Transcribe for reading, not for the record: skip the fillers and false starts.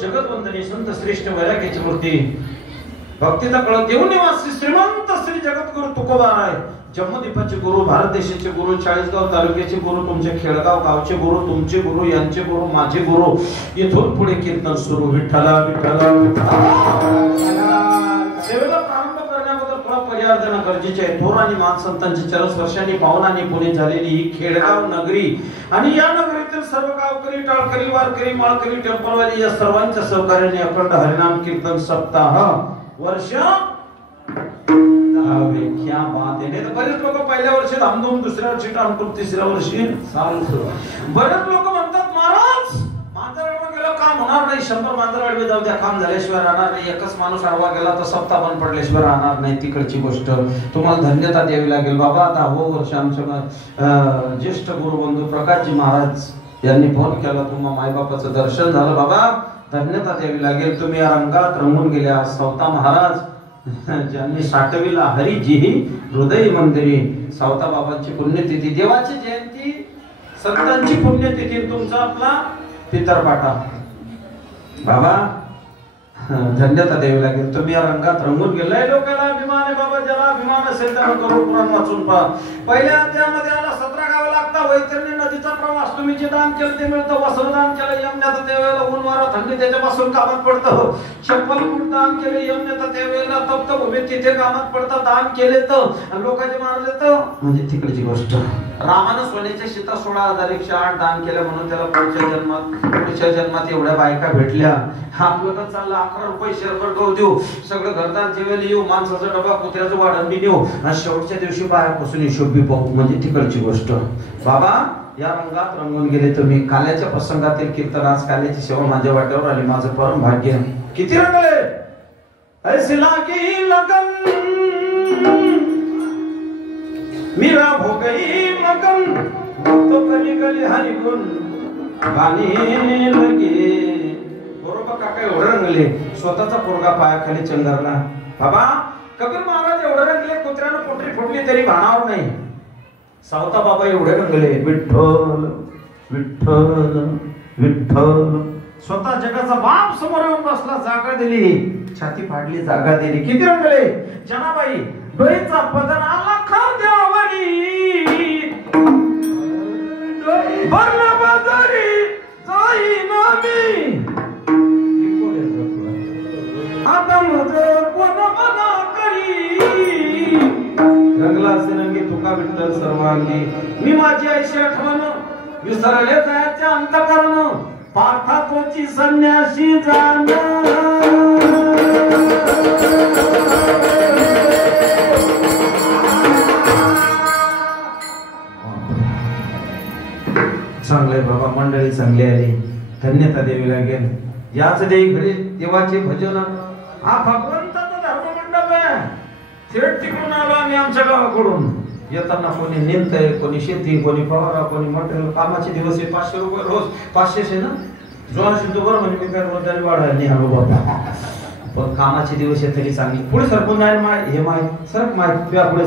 जगतवंदनी संत श्रेष्ठ वैराग्याची मूर्ती भक्तीचा कळ देऊन निवासी श्रीमंत श्री जगद्गुरु तुकोबाराय जम्मूदीपाचे गुरु, भारत देशाचे गुरु, चाळीसगाव तालुक्याचे गुरु, तुमचे खेळगाव गावचे गुरु, तुमचे गुरु, यांचे गुरु, माझे गुरु. इथून पुढे कीर्तन सुरू. विठ्ठला विठ्ठला सेवेला प्रारंभ करण्याबद्दल थोडा पर्यावरण गरजेचे आहे. थोर आणि मान संतांची चरस्पर्शाने पावनाने पुणे झालेली ही खेळगाव नगरी आणि या नगरीतील सर्व गावकरी, टाळकरी, वारकरी, माळकरी, टेम्पलवाली या सर्वांच्या सहकार्याने अखंड हरिनाम कीर्तन सप्ताह वर्ष क्या बात आहे. तर बरेच लोक पहिल्या वर्षी धामधूम, दुसऱ्या वर्षी टाळकूर, तिसऱ्या वर्षी बरेच लोक म्हणतात महाराज मांजरवाडा गेला काम होणार नाही. 100 मांजरवाडी जाऊ द्या, काम झाल्याशिवाय राहणार नाही. एकच माणूस आडवा गेला तर सप्ताह बंद पडल्याशिवाय राहणार नाही. तिकडची गोष्ट तुम्हाला धन्यता द्यावी लागेल बाबा. आता 10 वर्ष आमच्या ज्येष्ठ गुरुबंधू प्रकाशजी महाराज यांनी फोन केला, तुम्हा मायबापाचं दर्शन झालं बाबा, धन्यता द्यावी लागेल. तुम्ही या रंगात रंगून गेल्या. सावता महाराज ज्यांनी साठविला हरिजी हृदय मंदिरी, सावता बाबांची पुण्यतिथी, देवाची जयंती, संतांची पुण्यतिथी, तुमचा आपला पितरपाटा बाबा, धन्यता द्यावी लागेल. तुम्ही या रंगात रंगून गेलाय. लोकांना अभिमान आहे बाबा, ज्याला अभिमान असेल त्याला करोड पुराण वाचून पहा. पहिल्या अध्यायामध्ये आला 17 गावं लागतात. वैतरणी नदीचा प्रवास, तुम्ही जे दान केलं ते मिळतं. वस्त्रदान केलं यमण्याचं त्यावेळेला ऊन वारा थंडी त्याच्यापासून कामात पडतं. चप्पल बूट दान केले यमण्याचं त्यावेळेला तप्त भूमी तिथे कामात पडतं. दान केले तर लोकांचे मारले तर म्हणजे तिकडची गोष्ट. रामानं सोन्याच्या सीता 16,108 दान केलं म्हणून त्याला पुढच्या जन्मात एवढ्या बायका भेटल्या. आपलं तर चाललं 11 रुपये शेअर गहू देऊ, सगळं घरदार जेवायला येऊ, माणसाचा डबा, कुत्र्याचं वाढण बी नेऊ आणि शेवटच्या दिवशी बायापासून हिशोब बी पाहू म्हणजे तिकडची गोष्ट. बाबा या रंगात रंगून गेले तुम्ही. काल्याच्या प्रसंगातील कीर्तन, आज काल्याची सेवा माझ्या वाट्यावर आली, माझं परम भाग्य. किती रंगले ऐसी लागी लगन मीरा हो गई मगन, तो गली गली हरि गुण गाणे लगे. बरोबर काका एवढे रंगले, स्वतःचा पोरगा पायाखाली चंगरला. बाबा कबीर महाराज एवढे रंगले, कुत्र्यानं पोटरी फोडली तरी भानावर नाही. सावता बाबा एवढे रंगले, विठ्ठल विठ्ठल विठ्ठल. स्वतः जगाचा बाप समोर येऊन बसला, जागा दिली, छाती फाडली, जागा दिली. किती रंगले जनाबाई. डोईचा पदर आला खार द्यावरी, भरला बाजारी जाई नामी, आता माझं कोण मना करी. रंगला असे रंगी तुका विठ्ठल सर्वांगी. मी माझी आईशी आठवण विसरले जायचे अंतकरण, पार्था तोची संन्यासी जाण. चांगले बाबा, मंडळी चांगली आली, धन्यता द्यावी लागेल. याच देवी घरी देवाचे भजन. हा भगवंताचा धर्ममंडप आहे. थेट तिकडून आलो आम्ही आमच्या गावाकडून. येताना कोणी नेमतंय, कोणी शेती, कोणी फवारा, कोणी मटेरियल. कामाचे दिवस आहे, 500 रुपये रोज. 500 ना जोहा शिंदू बरं म्हणजे मी काय रोजगारी वाढायला नाही आलो बाबा. पण कामाचे दिवस आहे तरी चांगली. पुढे सरकून जाईल माय, हे माय सरक माय तुझ्या पुढे